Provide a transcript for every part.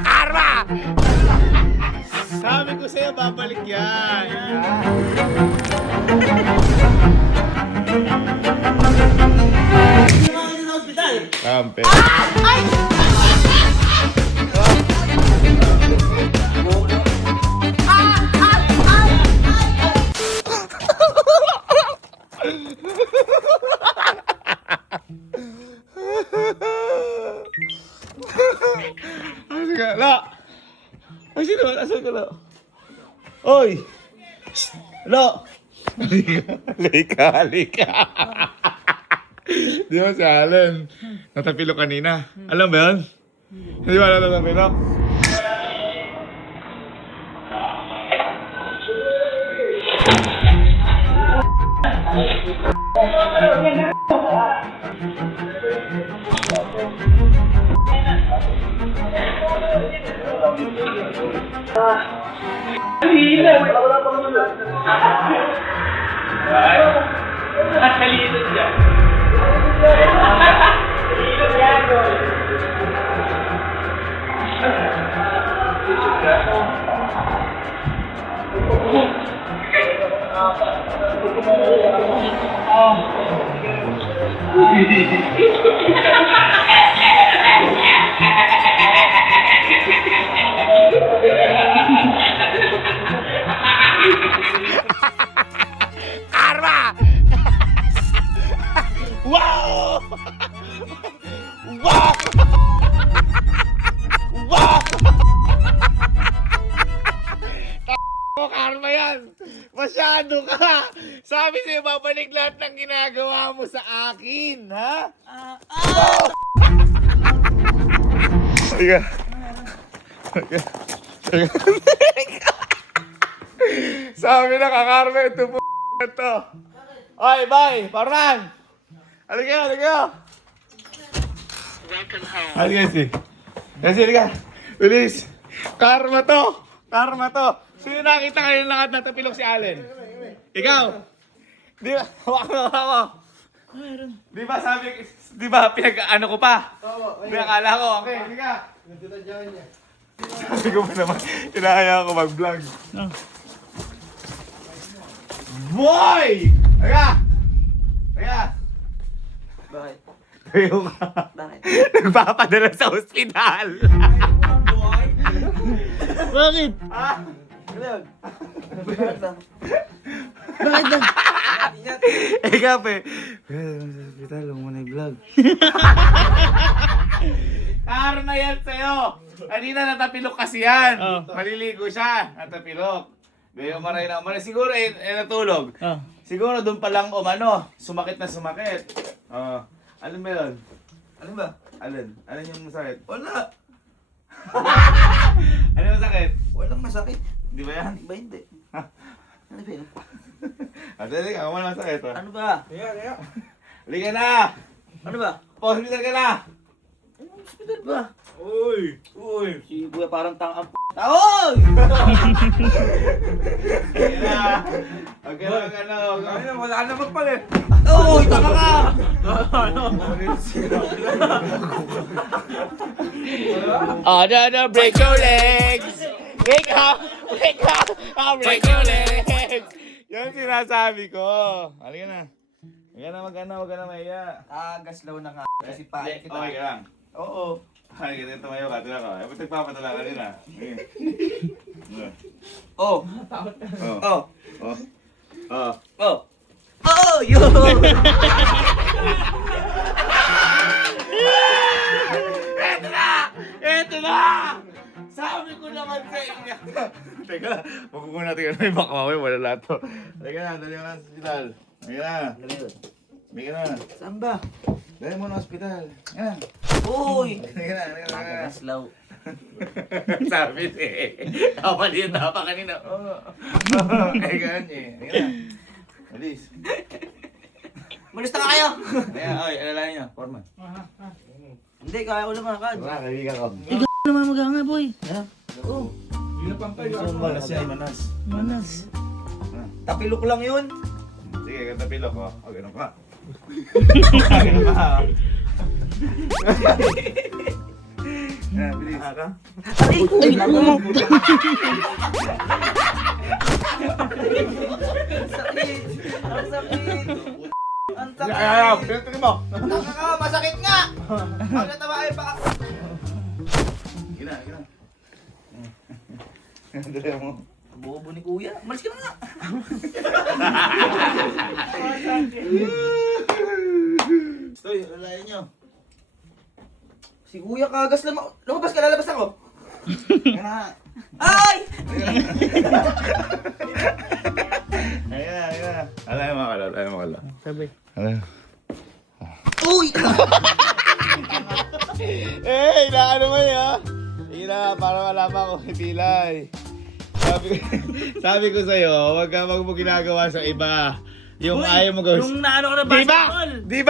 Karma! Sabi ko sa'yo, babalik yan. Kampe. Asan ka? La! Ay, sino? Asan ka, La? Oy! La! Halika. Di ba si Allen? Natapilok kanina. Alam ba yun? Hindi ba natapilok? Karma! Wow! Wow! Wow! Karma yan! Masyado ka! Sabi sa'yo, babalik lahat ng ginagawa mo sa akin, ha? Sige. Sige. Sabi na kakarma ito po ito. Oy, bye! Parman! Halika! Halika, si. Kasi, halika. Bilis! Karma to! Sino nakita kayo lahat natapilok si Allen? Ikaw? Di ba? Ako. Di ba pinag-ano ko pa? Pinakala ko. Okay, halika. Sabi ko pa naman, inahaya ko mag-vlog. Boy! Halika! Bakit? Tayo ka. Bakit? Nagpapadala sa ospital. Bakit? Ano yun? Bakit ba? Bakit ba? Ikaw pe. Sa ospital, huwag mo na i-vlog. Karma yan sa'yo. Kanina natapilok kasi yan. Oh. Maliligo siya. Natapilok. Ngayon maray na umaray. Siguro natulog. Oh. Siguro doon pa lang sumakit na sumakit. Alin ba yun? Ano ba? Alin yung masakit? Wala. Ano yung masakit? Walang masakit. Di ba yan? Di ba hindi? Ha? Ano ba yun? Dali ka, wala masakit ha? Ano ba? Halika na! Ano ba? Hospital ka na! Anong hospital ba? Uy! Si Kuya parang tangang Taoy! Halika na! Huwag ka na, Wala naman pala eh. Uy! Taka ka! No, break your legs! Break up! Break your legs! Yan sinasabi ko. Halika na. Huwag ka na mahiya. Gaslaw na nga. Kasi paik kita. Okay ka lang. Oo. Ay, ganito tumayo ka, tila ka. Eh, ba't nagpapatala ka rin ah? Oh. Oh. Oh. Oh. Oh. Oh! Yun! Eto na! Sabi ko naman sa inyo. Teka, magkukuha natin ano yung baka wala lahat to. Teka na, dali mo na sa hospital. Teka na. Teka na. Saan ba? Dali mo na hospital. Yan. Uy! Teka na. Gaslaw. Sabi eh. Kapalitan pa kanina. Ay, ganyan eh. Teka na. Alis. Malis na kayo! Ayan, oy, alalayan niyo. Forman. Hindi, kaya ko lumakad. Wala, kaibigan ko. naman maganga, boy. Oo. Manas yan, manas. Manas. Tapilok lang yun. Sige, ganda pilok ko. O, ganun pa. Ganun pa. Yan, bilis. Ay, naku mo. Sakit! Ang sakit! Ang sakit! Ay, pinatuloy mo. Masakit nga! Ang natamaan pa ako! Gina. Dali mo. Bobo ni kuya. Malis ka na nga! Stoy, lalayan nyo. Si kuya kagas lang. Lumabas ka, lalabas ako. Yan na. Ay! Ayan. Alay mo kala. Sabi. Alay. Uy! Eh, inaano mo yun? Ina, para wala pa akong pilay. Sabi ko sa'yo, huwag ka mo ginagawa sa iba. Yung Uy, ayaw mo gawin. Yung naano ko na Di ba? basketball. Di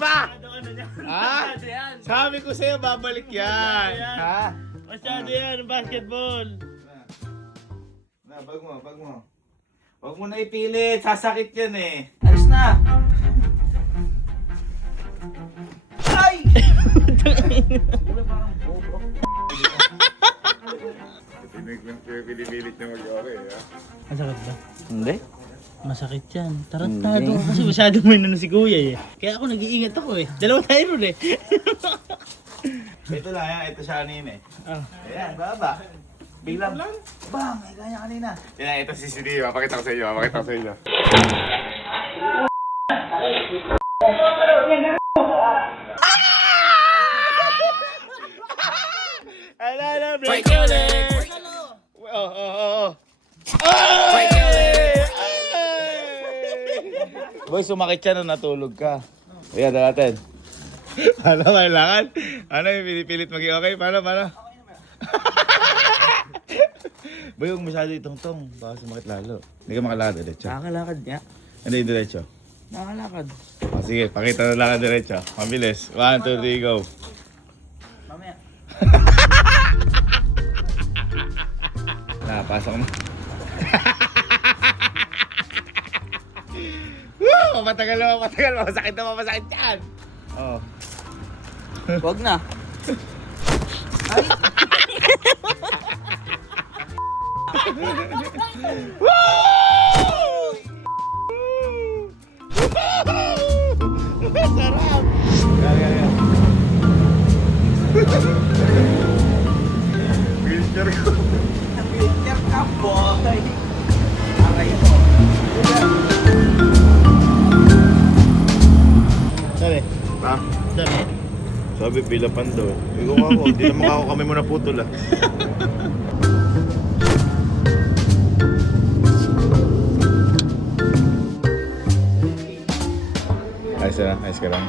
ba? Masyado ano niya. Ha? Masyado yan. Sabi ko sa'yo, babalik yan. Ha? Masyado yan, basketball. Na, bag mo. Huwag mo na ipilit, sasakit yan eh. Alis na! Ay! Siguro parang bobo. Pinipilit na mag-okay, ha? Masakit ba? Hindi. Masakit yan. Tarantado ka kasi masyado mo inano si kuya eh. Kaya ako nag-iingat ako eh. Dalawa tayo ron eh. Ito lang yan, ito siya kanina eh. Ah. Ayan, baba. Biglang, bang, may kanya kanina. Yan, ito si CCTV, mapakita ko sa inyo, Ala, break your leg! Oh. Break your leg! Boy, sumakit siya nung natulog ka. Ayan, natin. Ano, kailangan? Ano yung pinipilit maging okay? Paano? Boy, huwag masyado itong-tong. Baka sumakit lalo. Hindi ka makalakad diretso. Nakakalakad niya. Hindi diretso. Nakakalakad. Oh, sige, pakita na lang ang diretso. Mabilis. 1, 2, 3, go. Mamaya. Pasok mo. Woo! Matagal mo. Masakit yan. Oh. Huwag na. Ay! Sarap! Yan. Wheelchair ko. Wheelchair ka, boy! Aray mo. Sabi. Ha? Sabi. Sabi, pilapan daw. Ikaw ako, hindi naman ako kami mo naputol ah. Ayos ka lang.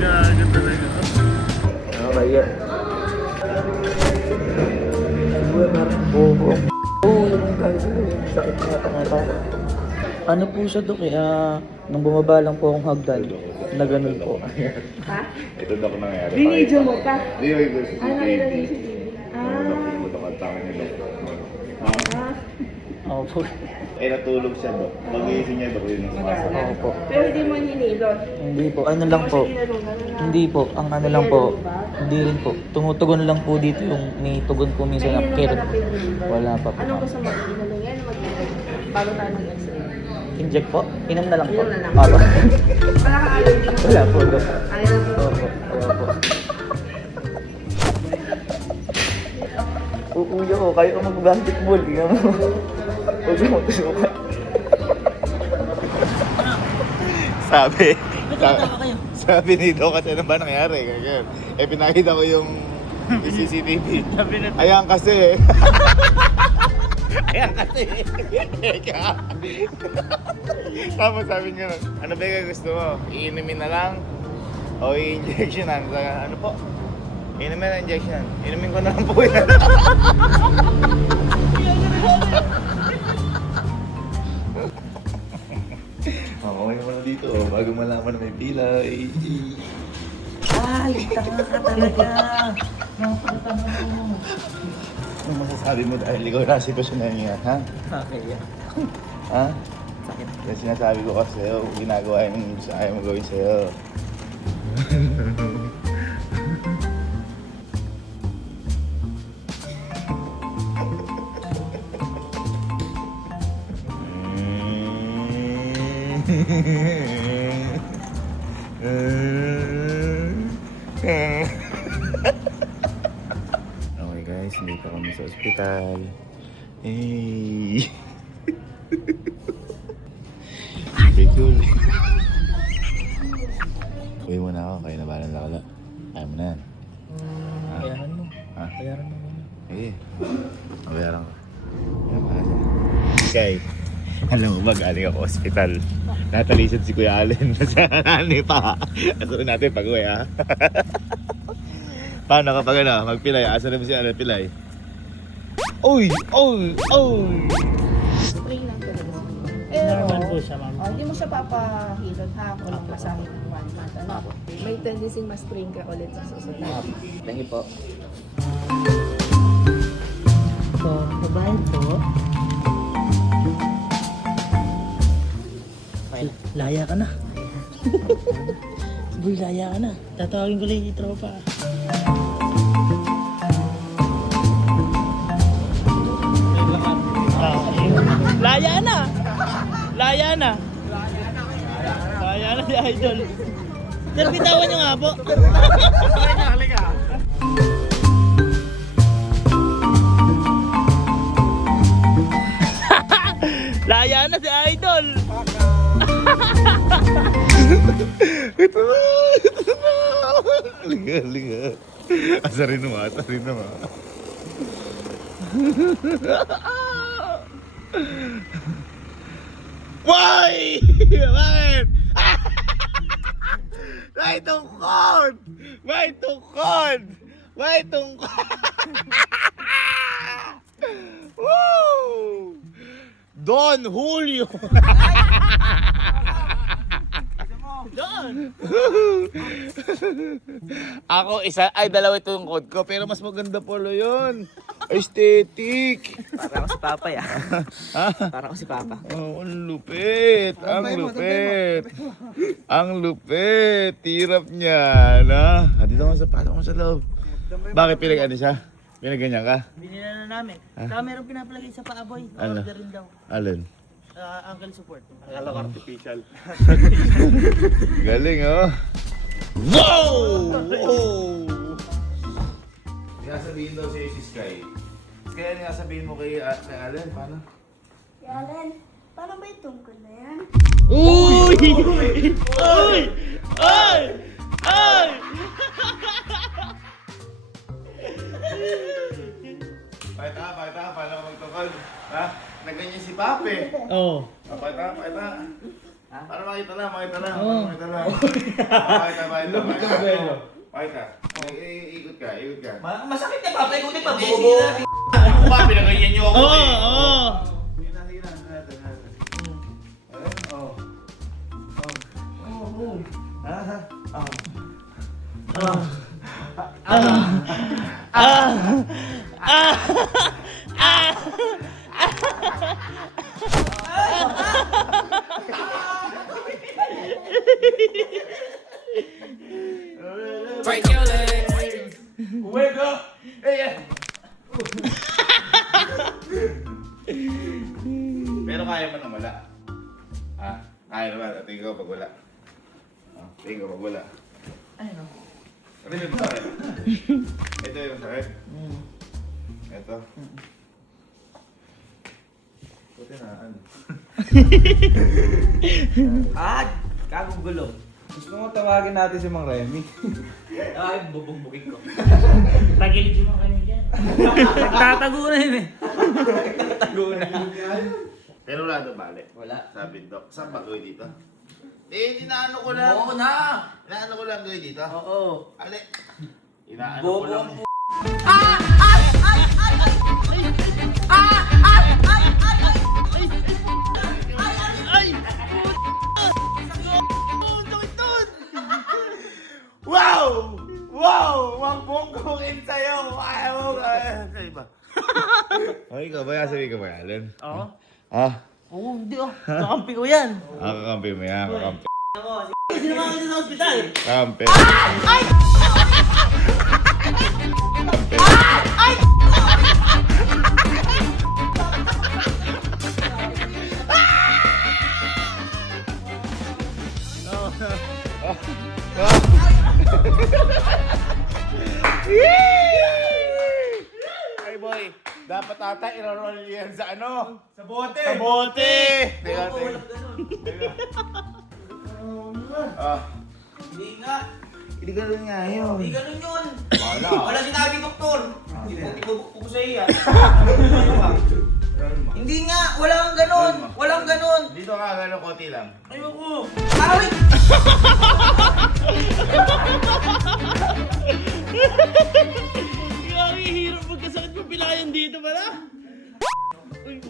Gaga talaga. Ano kaya? Ano po siya to kaya nung bumaba lang po akong hagdan, na ganun po. Ito daw ko nangyari. Binidyo mo pa? Hindi ko ito si Ano CCTV. nila yung CCTV? Opo. Eh, natulog siya do. Pag-iising niya do, yun ang sumasakit. Opo. Pero hindi mo hinilot. Hindi po. Ano lang po. Hindi po. Ang ano lang po. Hindi rin po. Tumutugon lang po dito yung may tugon po minsan na kirot. Wala pa po. Anong gusto mo? Inulong yan o mag-inulong? Bago tayo mag-x-ray. Inject po? Inom na lang po. Inom na lang. Opo. Wala ka allergy? Wala po. Dok. Ayaw po. Opo. Wala po. Kuya ko, kayo ka mag-basketball. Tingnan mo. Huwag mo tusukan. Sabi ni Doc kasi ano ba nangyari? Ganyan. Eh, pinakita ko yung CCTV. Sabi na. Ayan kasi. Eka. Tapos sabi niya, ano ba yung gusto mo? Iinumin na lang? O i-injectionan? Ano po? Inumin na injection. Inumin ko na lang po yun. Okay naman na dito. Bago malaman na may pila. Ay, tanga ka talaga. Napakatanga mo. Ano masasabi mo dahil ikaw na sitwasyon na yan, ha? Okay, yeah. Ha? Sakit. Yan sinasabi ko kasi sa'yo, ginagawa yung gusto ayaw mo gawin sa'yo. Okay guys, hindi pa kami sa ospital. Hey! Okay, cool. Uwi mo na ako, kayo na balang lakala. Kaya mo na yan. Bayaran mo. Ha? Bayaran mo muna. Sige. Mabayaran ko. Yan pala siya. Okay. Alam mo ba, galing ako ospital. Natalisan si Kuya Allen. Nasarani pa. Asarin natin pag-uwi, ha? Paano kapag ano, magpilay? Asarin mo si Allen pilay? Uy! Uy! Uy! Spring lang talaga siguro. Normal po siya, ma'am. Hindi mo siya papahilot ha. Walang masahe ng 1 month. Ano? May tendency ma-spring ka ulit sa susunod. Thank you po. So, babae po. Laya ka na. Boy, laya ka na. Tatawagin ko lang yung tropa. Laya na! Laya na! Laya na si Idol. Sir, bitawan nyo nga po. Laya na si Idol. Ito na! Ito na! Liga, liga. Asarin mo, asarin mo. Why? Bakit? May tungkod! May tungkod! May tungkod! Woo! Don Julio! Doon! Ako dalawa itong code ko, pero mas maganda pala yun. Aesthetic. Para ako si Papa, ya. Ha? Para ako si Papa. Oh, ang lupit. Ang lupit. Ang lupit. Tirap niya, na. Dito ako sa pasok mo sa loob. Bakit pinag-ano siya? Pinaganyan ka? Binila na namin. Saka meron pinapalagay sa paaboy. Ano? Order rin daw. Alin? Ankle support. Galing, oh. Wow! Wow! Kaya sabihin daw sa'yo si Sky. Sky, ano nga sabihin mo kay Allen? Paano? Alan, paano ba yung tungkol na yan? Uy! Uy! Ay! Ay! Pakita, paano ka magtungkol? Ha? Naganyan si Pape. Oo. Pakita. Para makita lang. Oo. Pakita. Ikot ka. Masakit na Papa, ikutin pa. Ako ba, pinaganyan niyo ako Oo! eh. Oo! Sige na. Break your leg. Wake up! Hey! Pero kaya mo nang wala. Ha? Kaya naman. Tingin ko pag wala. Tingin ko pag wala. Ano? Ano yung masakit? Ito yung masakit? Ito? Buti na, ano? Kagugulo. Gusto mo tawagin natin si Mang Remy? Ay, bubugbugin ko. Tagilid mo kayo dyan. Nagtatago na yun eh. Tago na. Pero wala ito balik. Wala. Sabi Doc, saan ba gawin dito? Inaano ko lang. Oo na. Inaano ko lang gawin dito. Oo. Ali. Inaano ko lang. Wow! Wow! Magbongkongin sa'yo! Ayaw mo! Sa'yo ba? Okay ka ba? Sabi ka ba, Allen? Oo. Ah? Oo, hindi oh. Kakampi ko yan. Kakampi mo yan, kakampi. Sino mga sa hospital? Kakampi. Hey boy, dapat ata i-roll yan sa ano? Sa bote! Sa bote! Teka. Hindi nga. Hindi ganun nga yun. Hindi ganun yun. Wala. Wala sinabi, doktor. Tinubok ko sa iya. Hindi nga. Walang ganun. Walang ganun. Dito ka gano'n konti lang. Ayoko. Ay! Grabe, hirap magkasakit yung pilayan dito pala. Uy,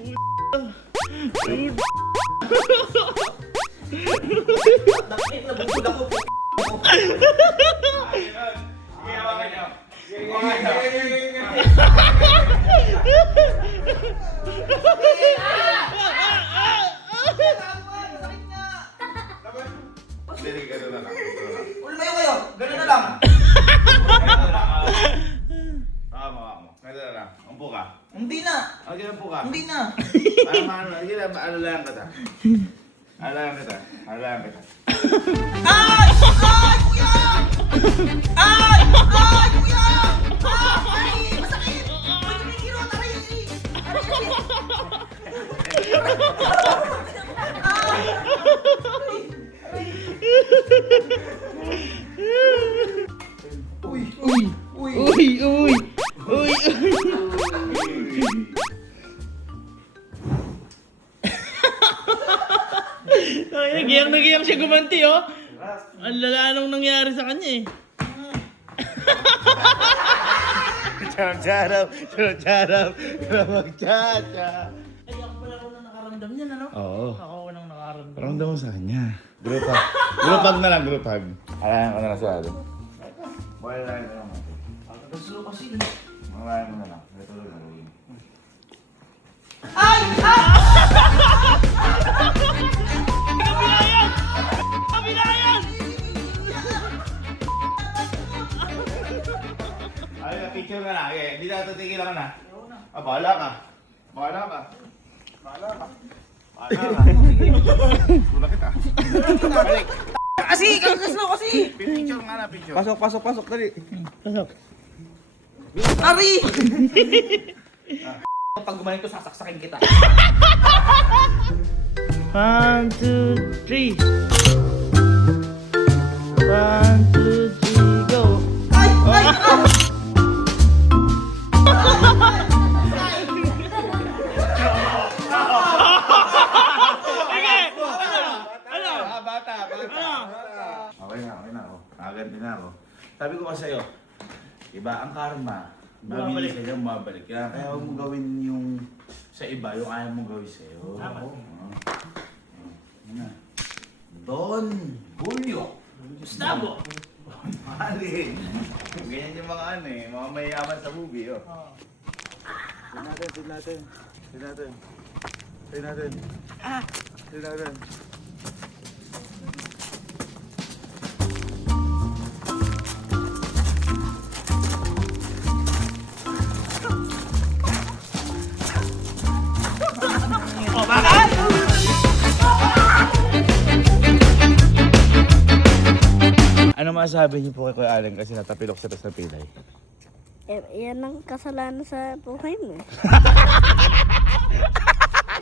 Nakit na bubud ako. Hindi, ganun na lang. Ulmayo kayo. Ganun na lang. Tama mo. Ganun na lang. Umpo ka. Hindi na. Okay, umpo ka. Hindi na. Ano lang kita. Ano lang kita. Ano lang kita. Ay! Ay! Kuya! Ay! Ay! Kuya! Ay! Masakit! Uy, kumikiro! Taray! Uy! Uy! Uy! uy, uy. Uy, Ay, nagiyang siya gumanti, oh. Ang lala nung nangyari sa kanya, eh. Charap-charap. Charap-charap. Magchacha. Ay, ako pala ako nang nakaramdam niyan, ano? Oo. Ako nang nakaramdam. Paramdam mo sa kanya. Group hug. Group hug na lang, group hug. Alayan ko na lang sa ano. Wala na lang natin. Gusto kasi. Alayan mo na lang. Ito lang gagawin. Ay! Ay! Kabilayan! Kabilayan! Ay, picture na lang. Okay, hindi na ito tigil ako na. Ah, bahala ka. Bahala ka. Bahala ka. Bahala ka. Tula kita. Balik. Kasi! Kagaslo kasi! Picture nga na, picture. Pasok, dali. Pasok. Ari! Pag gumaling ko, sasaksakin kita. 1, 2, 3. 1, 2, 3, go. Ay! Ay! Ay! Bata. Okay na ako. Agad din ako. Sabi ko kasi sa'yo, iba ang karma. Mabilis ka dyan, mabalik. Kaya huwag mo gawin yung sa iba, yung ayaw mo gawin sa'yo. Don Julio. Gustavo. Mali. Ganyan yung mga ano eh, mga mayayaman sa movie. Oh. Tignan natin. Oh, bakit? Ano masasabi niyo po kay Kuya Allen kasi natapilok siya tapos napilay? Yan ang kasalanan sa buhay mo.